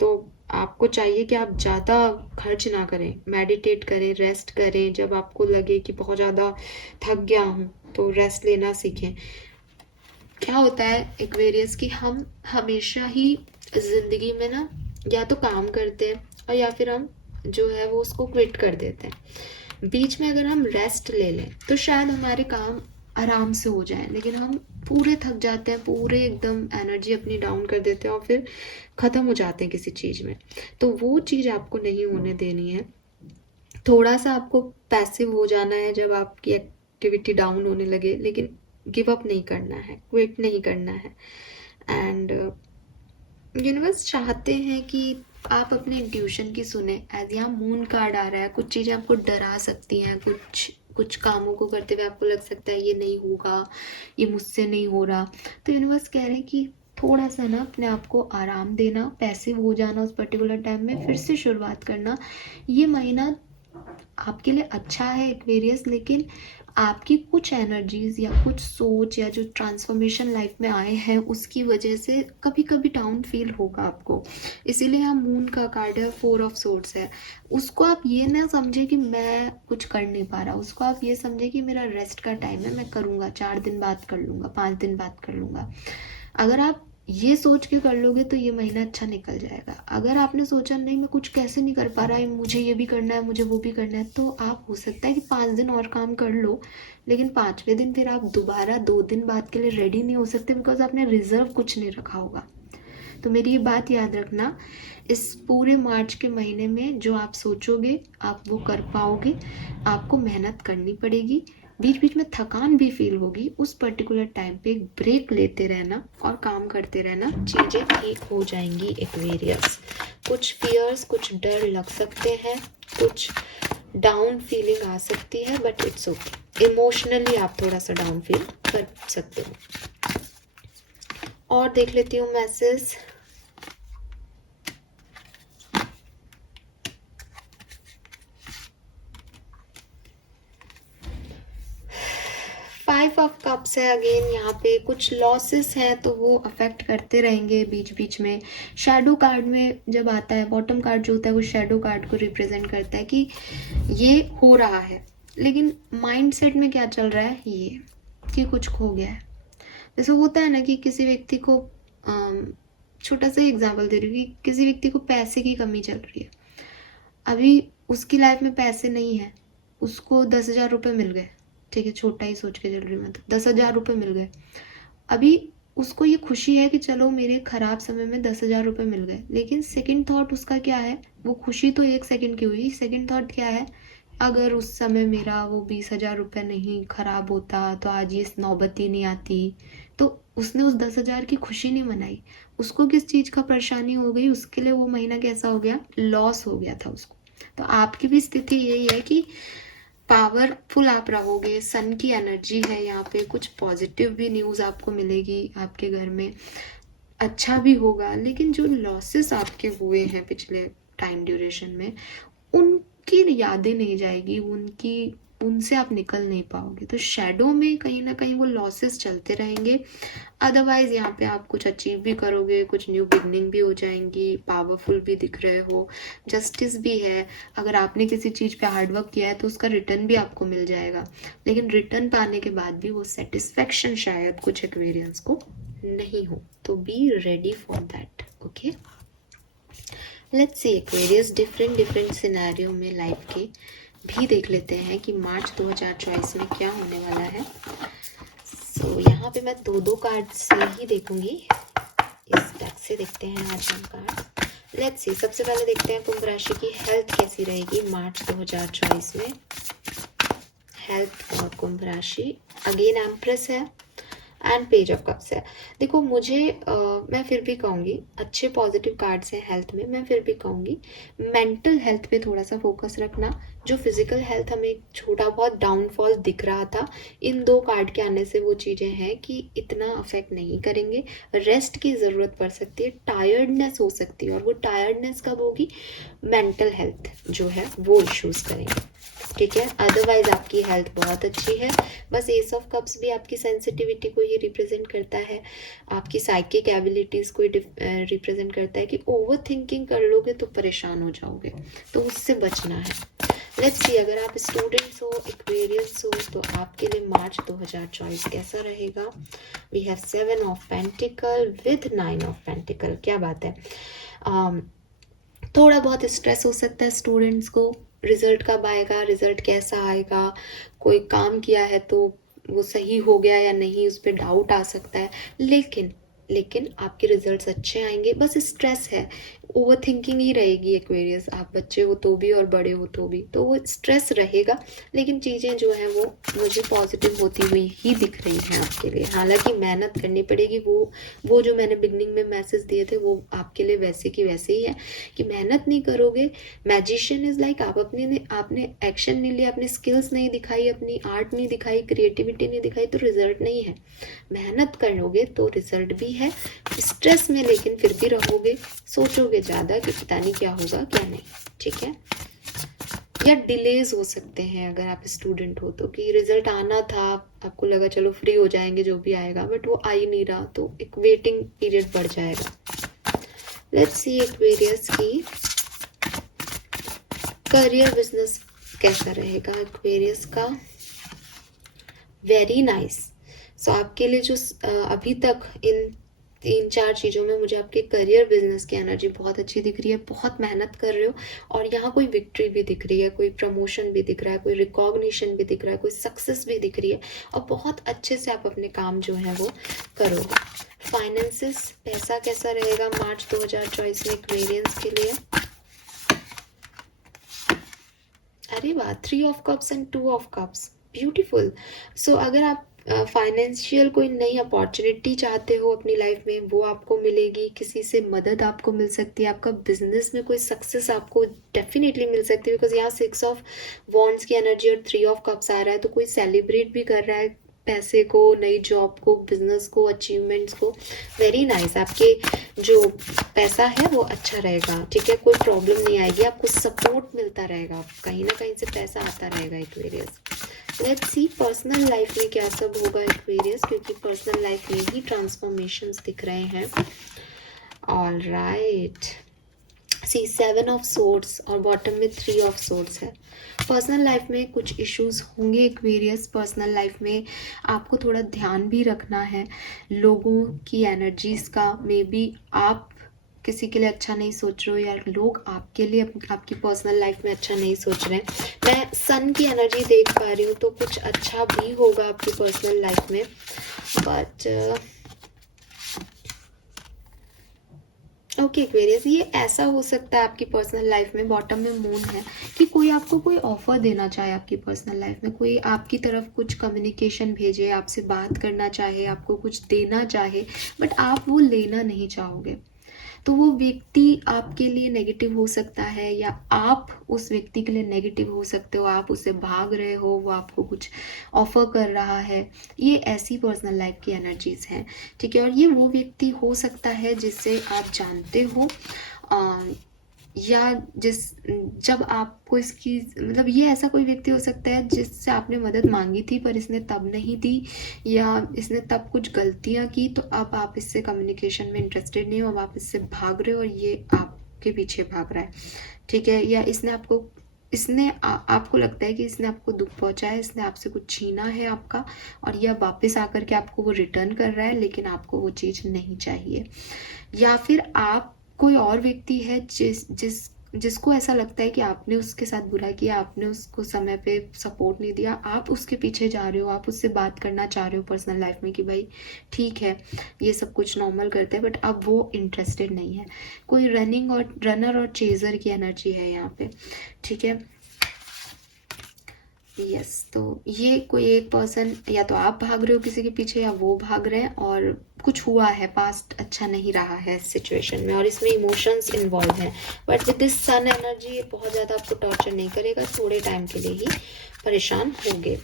तो आपको चाहिए कि आप ज़्यादा खर्च ना करें, मेडिटेट करें, रेस्ट करें। जब आपको लगे कि बहुत ज़्यादा थक गया हूँ तो रेस्ट लेना सीखें। क्या होता है एक्वेरियस कि हम हमेशा ही ज़िंदगी में ना या तो काम करते हैं और या फिर हम जो है वो उसको क्विट कर देते हैं। बीच में अगर हम रेस्ट ले लें तो शायद हमारे काम आराम से हो जाए, लेकिन हम पूरे थक जाते हैं, पूरे एकदम एनर्जी अपनी डाउन कर देते हैं और फिर ख़त्म हो जाते हैं किसी चीज़ में। तो वो चीज़ आपको नहीं होने देनी है। थोड़ा सा आपको पैसिव हो जाना है जब आपकी एक्टिविटी डाउन होने लगे, लेकिन गिव अप नहीं करना है, क्विट नहीं करना है। एंड यूनिवर्स चाहते हैं कि आप अपने इंट्यूशन की सुने। एज यहाँ मून कार्ड आ रहा है, कुछ चीज़ें आपको डरा सकती हैं, कुछ कामों को करते हुए आपको लग सकता है ये नहीं होगा, ये मुझसे नहीं हो रहा। तो यूनिवर्स कह रहे हैं कि थोड़ा सा ना अपने आप को आराम देना, पैसिव हो जाना उस पर्टिकुलर टाइम में, फिर से शुरुआत करना। ये महीना आपके लिए अच्छा है एक्वेरियस, लेकिन आपकी कुछ एनर्जीज या कुछ सोच या जो ट्रांसफॉर्मेशन लाइफ में आए हैं उसकी वजह से कभी कभी डाउन फील होगा आपको। इसीलिए यहाँ मून का कार्ड है, 4 ऑफ सोर्ड्स है। उसको आप ये ना समझे कि मैं कुछ कर नहीं पा रहा, उसको आप ये समझे कि मेरा रेस्ट का टाइम है, मैं करूँगा, 4 दिन बाद कर लूँगा, 5 दिन बाद कर लूँगा। अगर आप ये सोच के कर लोगे तो ये महीना अच्छा निकल जाएगा। अगर आपने सोचा नहीं मैं कुछ कैसे नहीं कर पा रहा है, मुझे ये भी करना है, मुझे वो भी करना है, तो आप हो सकता है कि 5 दिन और काम कर लो, लेकिन 5वें दिन फिर आप दोबारा 2 दिन बाद के लिए रेडी नहीं हो सकते, बिकॉज आपने रिजर्व कुछ नहीं रखा होगा। तो मेरी ये बात याद रखना, इस पूरे मार्च के महीने में जो आप सोचोगे आप वो कर पाओगे। आपको मेहनत करनी पड़ेगी, बीच बीच में थकान भी फील होगी, उस पर्टिकुलर टाइम पे एक ब्रेक लेते रहना और काम करते रहना, चीज़ें ठीक हो जाएंगी एक्वेरियस। कुछ फियर्स, कुछ डर लग सकते हैं, कुछ डाउन फीलिंग आ सकती है, बट इट्स ओके। इमोशनली आप थोड़ा सा डाउन फील कर सकते हो। और देख लेती हूँ मैसेज। फाइव ऑफ कप्स है अगेन, यहाँ पे कुछ लॉसेस हैं तो वो अफेक्ट करते रहेंगे बीच बीच में। शैडो कार्ड में जब आता है, बॉटम कार्ड जो होता है वो शैडो कार्ड को रिप्रेजेंट करता है कि ये हो रहा है, लेकिन माइंडसेट में क्या चल रहा है ये कि कुछ खो गया है। जैसे होता है ना कि किसी व्यक्ति को छोटा सा एग्जाम्पल दे रही हूँ कि किसी व्यक्ति को पैसे की कमी चल रही है, अभी उसकी लाइफ में पैसे नहीं है, उसको 10,000 रुपये मिल गए, ठीक है छोटा ही सोच के चल रही हूँ मैं, तो 10,000 रुपये मिल गए। अभी उसको ये खुशी है कि चलो मेरे खराब समय में 10,000 रुपये मिल गए, लेकिन सेकंड थॉट उसका क्या है, वो खुशी तो 1 सेकंड की हुई, सेकंड थॉट क्या है, अगर उस समय मेरा वो 20,000 रुपये नहीं खराब होता तो आज ये नौबत ही नहीं आती। तो उसने उस 10,000 की खुशी नहीं मनाई, उसको किस चीज़ का परेशानी हो गई, उसके लिए वो महीना कैसा हो गया, लॉस हो गया था उसको। तो आपकी भी स्थिति यही है कि पावरफुल आप रहोगे, सन की एनर्जी है यहाँ पे, कुछ पॉजिटिव भी न्यूज़ आपको मिलेगी, आपके घर में अच्छा भी होगा, लेकिन जो लॉसेस आपके हुए हैं पिछले टाइम ड्यूरेशन में उनकी यादें नहीं जाएगी, उनसे आप निकल नहीं पाओगे। तो शैडो में कहीं ना कहीं वो लॉसेस चलते रहेंगे। अदरवाइज यहाँ पे आप कुछ अचीव भी करोगे, कुछ न्यू बिगनिंग भी हो जाएंगी, पावरफुल भी दिख रहे हो, जस्टिस भी है। अगर आपने किसी चीज़ पे हार्डवर्क किया है तो उसका रिटर्न भी आपको मिल जाएगा, लेकिन रिटर्न पाने के बाद भी वो सेटिस्फेक्शन शायद कुछ एक्वेरियंस को नहीं हो। तो be ready for that. Okay, let's see Aquarius different scenario में लाइफ के भी देख लेते हैं कि मार्च 2024 में क्या होने वाला है। सो यहाँ पे मैं दो कार्ड से ही देखूंगी, इस डेक से देखते हैं आज हम कार्ड। लेट्स सी, सबसे पहले देखते हैं कुंभ राशि की हेल्थ कैसी रहेगी मार्च 2024 में। हेल्थ और कुंभ राशि, अगेन एम्प्रेस है एंड पेज ऑफ कप्स है। देखो मुझे मैं फिर भी कहूँगी, अच्छे पॉजिटिव कार्ड्स हैं हेल्थ में, मैं फिर भी कहूँगी मेंटल हेल्थ पे थोड़ा सा फोकस रखना। जो फिजिकल हेल्थ हमें छोटा बहुत डाउनफॉल दिख रहा था, इन दो कार्ड के आने से वो चीज़ें हैं कि इतना अफेक्ट नहीं करेंगे। रेस्ट की ज़रूरत पड़ सकती है, टायर्डनेस हो सकती है, और वो टायर्डनेस कब होगी, मेंटल हेल्थ जो है वो इश्यूज़ करेंगे, ठीक है। अदरवाइज आपकी हेल्थ बहुत अच्छी है। बस एस ऑफ कप्स भी आपकी सेंसिटिविटी को ही रिप्रेजेंट करता है, आपकी साइकिक एबिलिटीज़ को रिप्रेजेंट करता है कि ओवर थिंकिंग कर लोगे तो परेशान हो जाओगे, तो उससे बचना है। लेट्स सी, अगर आप स्टूडेंट्स हो, एक्वेरियंस हो, तो आपके लिए मार्च 2024 कैसा रहेगा। We have 7 of pentacle with 9 of pentacle. क्या बात है, थोड़ा बहुत स्ट्रेस हो सकता है स्टूडेंट्स को, रिजल्ट कब आएगा, रिजल्ट कैसा आएगा, कोई काम किया है तो वो सही हो गया या नहीं, उस पर डाउट आ सकता है, लेकिन आपके रिजल्ट्स अच्छे आएंगे। बस स्ट्रेस है, ओवर थिंकिंग ही रहेगी एक्वेरियस, आप बच्चे हो तो भी और बड़े हो तो भी, तो वो स्ट्रेस रहेगा, लेकिन चीज़ें जो हैं वो मुझे पॉजिटिव होती हुई ही दिख रही हैं आपके लिए। हालांकि मेहनत करनी पड़ेगी, वो जो मैंने बिगनिंग में मैसेज दिए थे वो आपके लिए वैसे की वैसे ही है कि मेहनत नहीं करोगे, मैजिशियन इज लाइक आपने एक्शन नहीं लिया, अपने स्किल्स नहीं दिखाई, अपनी आर्ट नहीं दिखाई, क्रिएटिविटी नहीं दिखाई, तो रिजल्ट नहीं है। मेहनत करोगे तो रिजल्ट भी है, स्ट्रेस में लेकिन फिर भी रहोगे, सोचोगे ज़्यादा कि पता नहीं क्या होगा क्या नहीं, ठीक है। या डिलेज हो सकते हैं अगर आप स्टूडेंट हो तो, कि रिजल्ट आना था, आपको लगा चलो फ्री हो जाएंगे जो भी आएगा, बट वो आ ही नहीं रहा, तो एक वेटिंग पीरियड बढ़ जाएगा। लेट्स सी एक्वेरियस की करियर बिजनेस कैसा रहेगा एक्वेरियस का। Very nice. सो आपके लिए जो अभी तक इन 3-4 चीज़ों में मुझे आपके करियर बिजनेस की एनर्जी बहुत अच्छी दिख रही है, बहुत मेहनत कर रहे हो, और यहाँ कोई विक्ट्री भी दिख रही है, कोई प्रमोशन भी दिख रहा है, कोई रिकॉग्निशन भी दिख रहा है, कोई सक्सेस भी दिख रही है, और बहुत अच्छे से आप अपने काम जो है वो करोगे। फाइनेंसिस, पैसा कैसा रहेगा मार्च 2024 में एक्वेरियंस के लिए। अरे वाह, 3 of cups and 2 of cups, beautiful. So अगर आप फाइनेंशियल कोई नई अपॉर्चुनिटी चाहते हो अपनी लाइफ में, वो आपको मिलेगी, किसी से मदद आपको मिल सकती है, आपका बिजनेस में कोई सक्सेस आपको डेफिनेटली मिल सकती है, बिकॉज यहाँ 6 ऑफ वॉन्ड्स की एनर्जी और 3 ऑफ कप्स आ रहा है, तो कोई सेलिब्रेट भी कर रहा है पैसे को, नई जॉब को, बिजनेस को, अचीवमेंट्स को। वेरी नाइस, आपके जो पैसा है वो अच्छा रहेगा, ठीक है, कोई प्रॉब्लम नहीं आएगी, आपको सपोर्ट मिलता रहेगा, कहीं ना कहीं से पैसा आता रहेगा Aquarius. Let's see personal life में क्या सब होगा एक्वेरियस, क्योंकि पर्सनल लाइफ में ही ट्रांसफॉर्मेशंस दिख रहे हैं। All right, see 7 of swords और बॉटम में 3 ऑफ सोर्ड्स है। पर्सनल लाइफ में कुछ इश्यूज होंगे एक्वेरियस। पर्सनल लाइफ में आपको थोड़ा ध्यान भी रखना है लोगों की एनर्जीज का। मे बी आप किसी के लिए अच्छा नहीं सोच रहे हो या लोग आपके लिए आपकी पर्सनल लाइफ में अच्छा नहीं सोच रहे हैं। मैं सन की एनर्जी देख पा रही हूँ, तो कुछ अच्छा भी होगा आपकी पर्सनल लाइफ में। बट ओके एक्वेरियस, ये ऐसा हो सकता है आपकी पर्सनल लाइफ में, बॉटम में मून है, कि कोई आपको कोई ऑफर देना चाहे आपकी पर्सनल लाइफ में, कोई आपकी तरफ कुछ कम्युनिकेशन भेजे, आपसे बात करना चाहे, आपको कुछ देना चाहे, बट आप वो लेना नहीं चाहोगे। तो वो व्यक्ति आपके लिए नेगेटिव हो सकता है या आप उस व्यक्ति के लिए नेगेटिव हो सकते हो। आप उससे भाग रहे हो, वो आपको कुछ ऑफर कर रहा है। ये ऐसी पर्सनल लाइफ की एनर्जीज हैं, ठीक है। और ये वो व्यक्ति हो सकता है जिससे आप जानते हो, या जब आपको इसकी मतलब ये ऐसा कोई व्यक्ति हो सकता है जिससे आपने मदद मांगी थी पर इसने तब नहीं दी, या इसने तब कुछ गलतियां की, तो अब आप इससे कम्युनिकेशन में इंटरेस्टेड नहीं हो, अब आप इससे भाग रहे हो और ये आपके पीछे भाग रहा है, ठीक है। या आपको लगता है कि इसने आपको दुख पहुंचाया है, इसने आपसे कुछ छीना है आपका, और यह वापस आकर के आपको वो रिटर्न कर रहा है, लेकिन आपको वो चीज़ नहीं चाहिए। या फिर आप कोई और व्यक्ति है जिसको ऐसा लगता है कि आपने उसके साथ बुरा किया, आपने उसको समय पे सपोर्ट नहीं दिया, आप उसके पीछे जा रहे हो, आप उससे बात करना चाह रहे हो पर्सनल लाइफ में कि भाई ठीक है ये सब कुछ नॉर्मल करते हैं, बट अब वो इंटरेस्टेड नहीं है। कोई रनर और चेजर की एनर्जी है यहाँ पे, ठीक है। यस, तो ये कोई एक पर्सन, या तो आप भाग रहे हो किसी के पीछे या वो भाग रहे हैं, और कुछ हुआ है, पास्ट अच्छा नहीं रहा है इस सिचुएशन में, और इसमें इमोशंस इन्वॉल्व हैं। But with this sun energy ये बहुत ज़्यादा आपको टॉर्चर नहीं करेगा, थोड़े टाइम के लिए ही परेशान होंगे,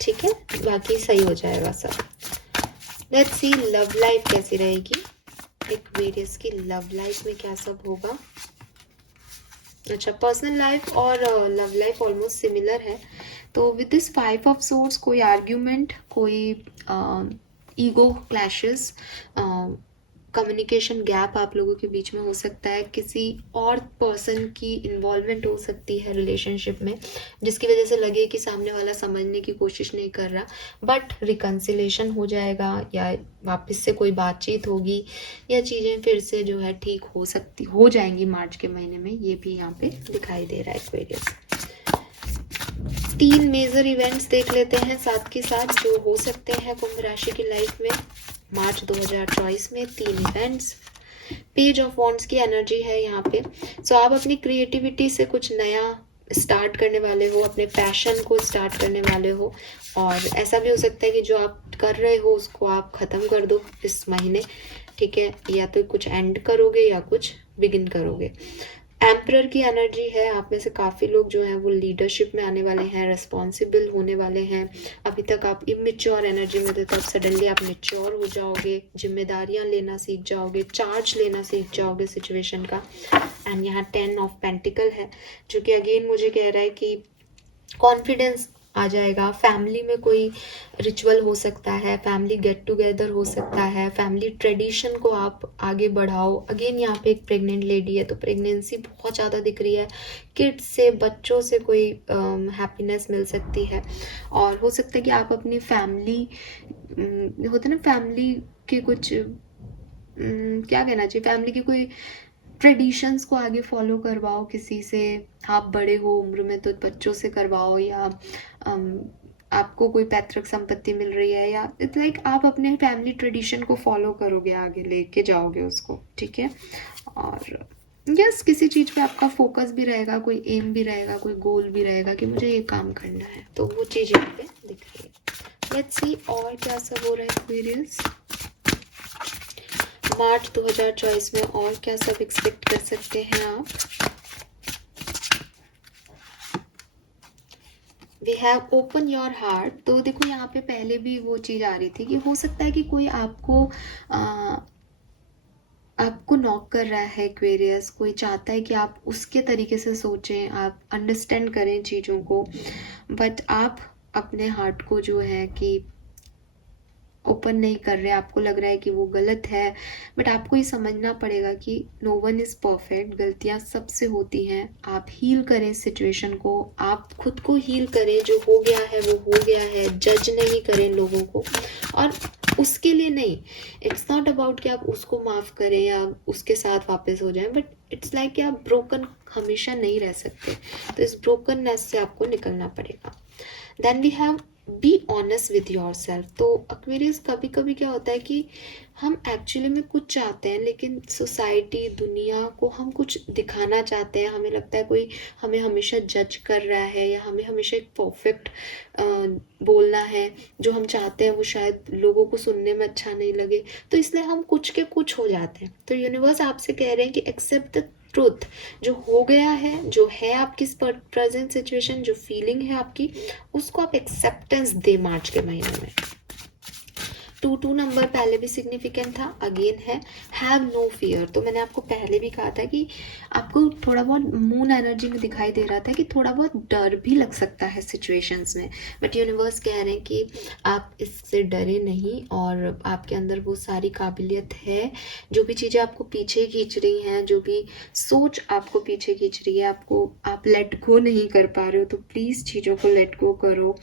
ठीक है, बाकी सही हो जाएगा सब। लेट्स सी लव लाइफ कैसी रहेगी एक्वेरियस की। लव लाइफ में क्या सब होगा। अच्छा, पर्सनल लाइफ और लव लाइफ ऑलमोस्ट सिमिलर है। तो विद दिस 5 ऑफ सोर्स कोई आर्ग्यूमेंट, कोई ईगो क्लैशेस, कम्युनिकेशन गैप आप लोगों के बीच में हो सकता है, किसी और पर्सन की इन्वॉल्वमेंट हो सकती है रिलेशनशिप में, जिसकी वजह से लगे कि सामने वाला समझने की कोशिश नहीं कर रहा, बट रिकन्सिलेशन हो जाएगा, या वापस से कोई बातचीत होगी, या चीज़ें फिर से जो है ठीक हो जाएंगी मार्च के महीने में। ये भी यहाँ पे दिखाई दे रहा है एक्वेरियस। 3 मेजर इवेंट्स देख लेते हैं साथ के साथ जो हो सकते हैं कुंभ राशि की लाइफ में मार्च 2024 में। 3 इवेंट्स, पेज ऑफ वॉन्ड्स की एनर्जी है यहाँ पे। सो आप अपनी क्रिएटिविटी से कुछ नया स्टार्ट करने वाले हो, अपने पैशन को स्टार्ट करने वाले हो, और ऐसा भी हो सकता है कि जो आप कर रहे हो उसको आप ख़त्म कर दो इस महीने, ठीक है, या तो कुछ एंड करोगे या कुछ बिगिन करोगे। एम्परर की एनर्जी है, आप में से काफ़ी लोग जो हैं वो लीडरशिप में आने वाले हैं, रिस्पॉन्सिबल होने वाले हैं। अभी तक आप इमेच्योर एनर्जी में थे, तब सडनली आप मेच्योर हो जाओगे, जिम्मेदारियां लेना सीख जाओगे, चार्ज लेना सीख जाओगे सिचुएशन का। एंड यहाँ 10 ऑफ पेंटिकल है, जो कि अगेन मुझे कह रहा है कि कॉन्फिडेंस आ जाएगा। फैमिली में कोई रिचुअल हो सकता है, फैमिली गेट टुगेदर हो सकता है, फैमिली ट्रेडिशन को आप आगे बढ़ाओ। अगेन यहाँ पे एक प्रेग्नेंट लेडी है, तो प्रेगनेंसी बहुत ज़्यादा दिख रही है। किड्स से, बच्चों से कोई हैप्पीनेस मिल सकती है, और हो सकता है कि आप अपनी फैमिली होते ना, फैमिली के कुछ क्या कहना चाहिए, फैमिली के कोई ट्रेडिशंस को आगे फॉलो करवाओ किसी से। आप बड़े हो उम्र में तो बच्चों से करवाओ, या आपको कोई पैतृक संपत्ति मिल रही है, या इट्स लाइक आप अपने फैमिली ट्रेडिशन को फॉलो करोगे, आगे लेके जाओगे उसको, ठीक है। और यस, किसी चीज़ पे आपका फोकस भी रहेगा, कोई एम भी रहेगा, कोई गोल भी रहेगा कि मुझे ये काम करना है, तो वो चीज़ यहाँ पे दिख रही है। लेट्स सी और क्या सब हो रहा है एक्वेरियस मार्च 2024 में, और क्या सब एक्सपेक्ट कर सकते हैं आप। We have open your heart. तो देखो यहाँ पे पहले भी वो चीज़ आ रही थी कि हो सकता है कि कोई आपको नॉक कर रहा है एक्वेरियस, कोई चाहता है कि आप उसके तरीके से सोचें, आप अंडरस्टैंड करें चीज़ों को, बट आप अपने हार्ट को जो है कि ओपन नहीं कर रहे, आपको लग रहा है कि वो गलत है, बट आपको ये समझना पड़ेगा कि नो वन इज़ परफेक्ट, गलतियाँ सबसे होती हैं। आप हील करें सिचुएशन को, आप खुद को हील करें, जो हो गया है वो हो गया है, जज नहीं करें लोगों को। और उसके लिए नहीं, इट्स नॉट अबाउट कि आप उसको माफ़ करें या उसके साथ वापस हो जाएं, बट इट्स लाइक कि आप ब्रोकन हमेशा नहीं रह सकते, तो इस ब्रोकननेस से आपको निकलना पड़ेगा। Then we have be honest with yourself. तो एक्वेरियस कभी कभी क्या होता है कि हम एक्चुअली में कुछ चाहते हैं, लेकिन सोसाइटी, दुनिया को हम कुछ दिखाना चाहते हैं, हमें लगता है कोई हमें हमेशा जज कर रहा है या हमें हमेशा एक परफेक्ट बोलना है, जो हम चाहते हैं वो शायद लोगों को सुनने में अच्छा नहीं लगे, तो इसलिए हम कुछ के कुछ हो जाते हैं। तो यूनिवर्स आपसे कह रहे हैं कि एक्सेप्ट द ट्रूथ, जो हो गया है, जो है आपकी प्रेजेंट सिचुएशन, जो फीलिंग है आपकी, उसको आप एक्सेप्टेंस दे मार्च के महीने में। 2 नंबर पहले भी सिग्निफिकेंट था, अगेन है हैव नो फियर। तो मैंने आपको पहले भी कहा था कि आपको थोड़ा बहुत मून एनर्जी में दिखाई दे रहा था कि थोड़ा बहुत डर भी लग सकता है सिचुएशंस में, बट यूनिवर्स कह रहे हैं कि आप इससे डरे नहीं, और आपके अंदर वो सारी काबिलियत है। जो भी चीज़ें आपको पीछे खींच रही हैं, जो भी सोच आपको पीछे खींच रही है, आपको आप लेट गो नहीं कर पा रहे हो, तो प्लीज़ चीज़ों को लेट गो करो।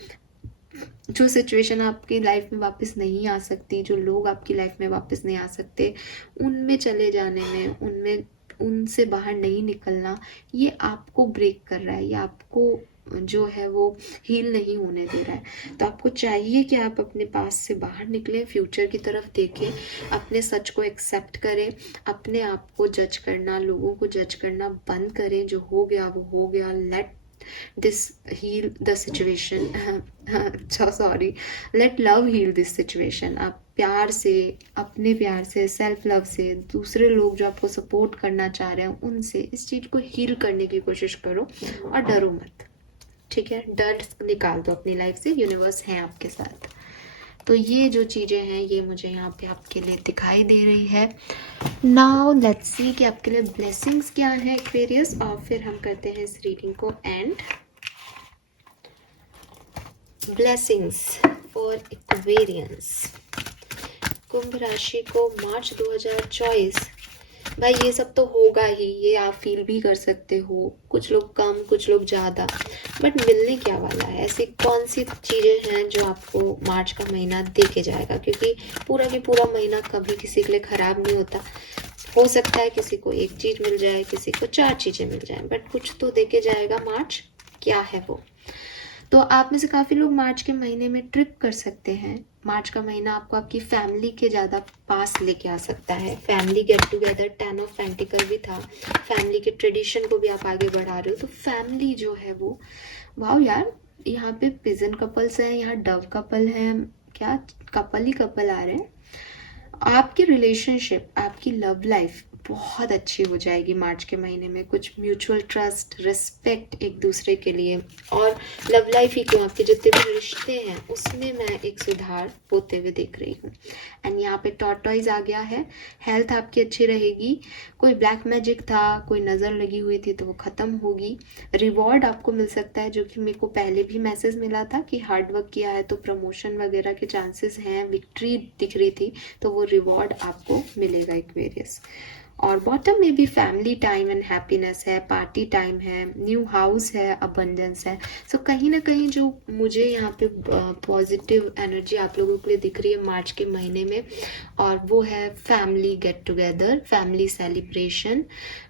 जो सिचुएशन आपकी लाइफ में वापस नहीं आ सकती, जो लोग आपकी लाइफ में वापस नहीं आ सकते, उनमें चले जाने में, उनमें उनसे बाहर नहीं निकलना, ये आपको ब्रेक कर रहा है, ये आपको जो है वो हील नहीं होने दे रहा है। तो आपको चाहिए कि आप अपने पास से बाहर निकलें, फ्यूचर की तरफ देखें, अपने सच को एक्सेप्ट करें, अपने आप को जज करना, लोगों को जज करना बंद करें। जो हो गया वो हो गया, let this heal the situation sorry, let love heal this situation। आप प्यार से, अपने प्यार से, सेल्फ लव से, दूसरे लोग जो आपको सपोर्ट करना चाह रहे हैं उनसे इस चीज़ को हील करने की कोशिश करो, और डरो मत, ठीक है? डर निकाल दो अपनी लाइफ से, यूनिवर्स है आपके साथ। तो ये जो चीज़ें हैं ये मुझे यहाँ पे आपके लिए दिखाई दे रही है। नाउ लेट्स सी कि आपके लिए ब्लेसिंग्स क्या है एक्वेरियस, और फिर हम करते हैं इस रीडिंग को एंड। ब्लेसिंग्स फॉर एक्वेरियंस, कुंभ राशि को मार्च 2024। भाई ये सब तो होगा ही, ये आप फील भी कर सकते हो, कुछ लोग कम, कुछ लोग ज़्यादा, बट मिलने क्या वाला है? ऐसी कौन सी चीज़ें हैं जो आपको मार्च का महीना दे के जाएगा? क्योंकि पूरा की पूरा महीना कभी किसी के लिए ख़राब नहीं होता। हो सकता है किसी को एक चीज़ मिल जाए, किसी को 4 चीज़ें मिल जाए, बट कुछ तो दे के जाएगा मार्च। क्या है वो? तो आप में से काफ़ी लोग मार्च के महीने में ट्रिप कर सकते हैं। मार्च का महीना आपको आपकी फैमिली के ज़्यादा पास लेके आ सकता है। Family get together, 10 of pentacle भी था, फैमिली के ट्रेडिशन को भी आप आगे बढ़ा रहे हो, तो फैमिली जो है वो, वाह यार, यहाँ पे पिजन कपल्स हैं, यहाँ डव कपल हैं, क्या कपल ही कपल आ रहे हैं। आपकी रिलेशनशिप, आपकी लव लाइफ बहुत अच्छी हो जाएगी मार्च के महीने में। कुछ म्यूचुअल ट्रस्ट, रिस्पेक्ट एक दूसरे के लिए, और लव लाइफ ही क्यों, आपके जितने भी रिश्ते हैं उसमें मैं एक सुधार होते हुए देख रही हूँ। एंड यहाँ पे टॉर्टॉइज आ गया है। हेल्थ आपकी अच्छी रहेगी। कोई ब्लैक मैजिक था, कोई नज़र लगी हुई थी, तो वो ख़त्म होगी। रिवॉर्ड आपको मिल सकता है, जो कि मेरे को पहले भी मैसेज मिला था कि हार्ड वर्क किया है तो प्रमोशन वगैरह के चांसेस हैं, विक्ट्री दिख रही थी, तो वो रिवॉर्ड आपको मिलेगा एक्वेरियस। और बॉटम में भी फैमिली टाइम एंड हैप्पीनेस है, पार्टी टाइम है, न्यू हाउस है, अबंडेंस है। सो कहीं ना कहीं जो मुझे यहाँ पे पॉजिटिव एनर्जी आप लोगों के लिए दिख रही है मार्च के महीने में, और वो है family get together, family celebration.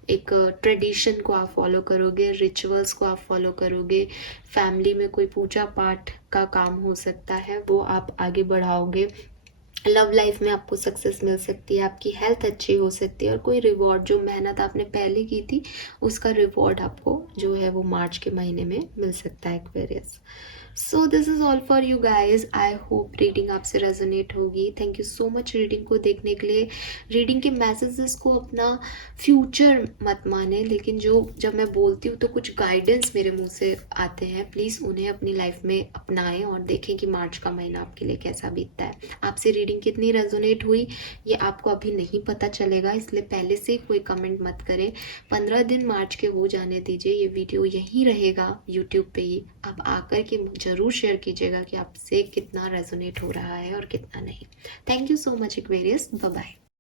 एक ट्रेडिशन को आप फॉलो करोगे, रिचुअल्स को आप फॉलो करोगे, फैमिली में कोई पूजा पाठ का काम हो सकता है वो आप आगे बढ़ाओगे। लव लाइफ में आपको सक्सेस मिल सकती है, आपकी हेल्थ अच्छी हो सकती है, और कोई रिवॉर्ड, जो मेहनत आपने पहले की थी उसका रिवॉर्ड आपको जो है वो मार्च के महीने में मिल सकता है Aquarius. So this is all for you guys. I hope reading आपसे रेजोनेट होगी। Thank you so much reading को देखने के लिए। रीडिंग के मैसेजेस को अपना फ्यूचर मत माने, लेकिन जो जब मैं बोलती हूँ तो कुछ गाइडेंस मेरे मुंह से आते हैं, प्लीज़ उन्हें अपनी लाइफ में अपनाएं और देखें कि मार्च का महीना आपके लिए कैसा बीतता है। आपसे रीडिंग रीडिंग कितनी रेजोनेट हुई ये आपको अभी नहीं पता चलेगा, इसलिए पहले से कोई कमेंट मत करें। 15 दिन मार्च के हो जाने दीजिए, ये वीडियो यहीं रहेगा यूट्यूब पे ही। आप आकर के ज़रूर शेयर कीजिएगा कि आपसे कितना रेजोनेट हो रहा है और कितना नहीं। Thank you so much Aquarius, bye bye.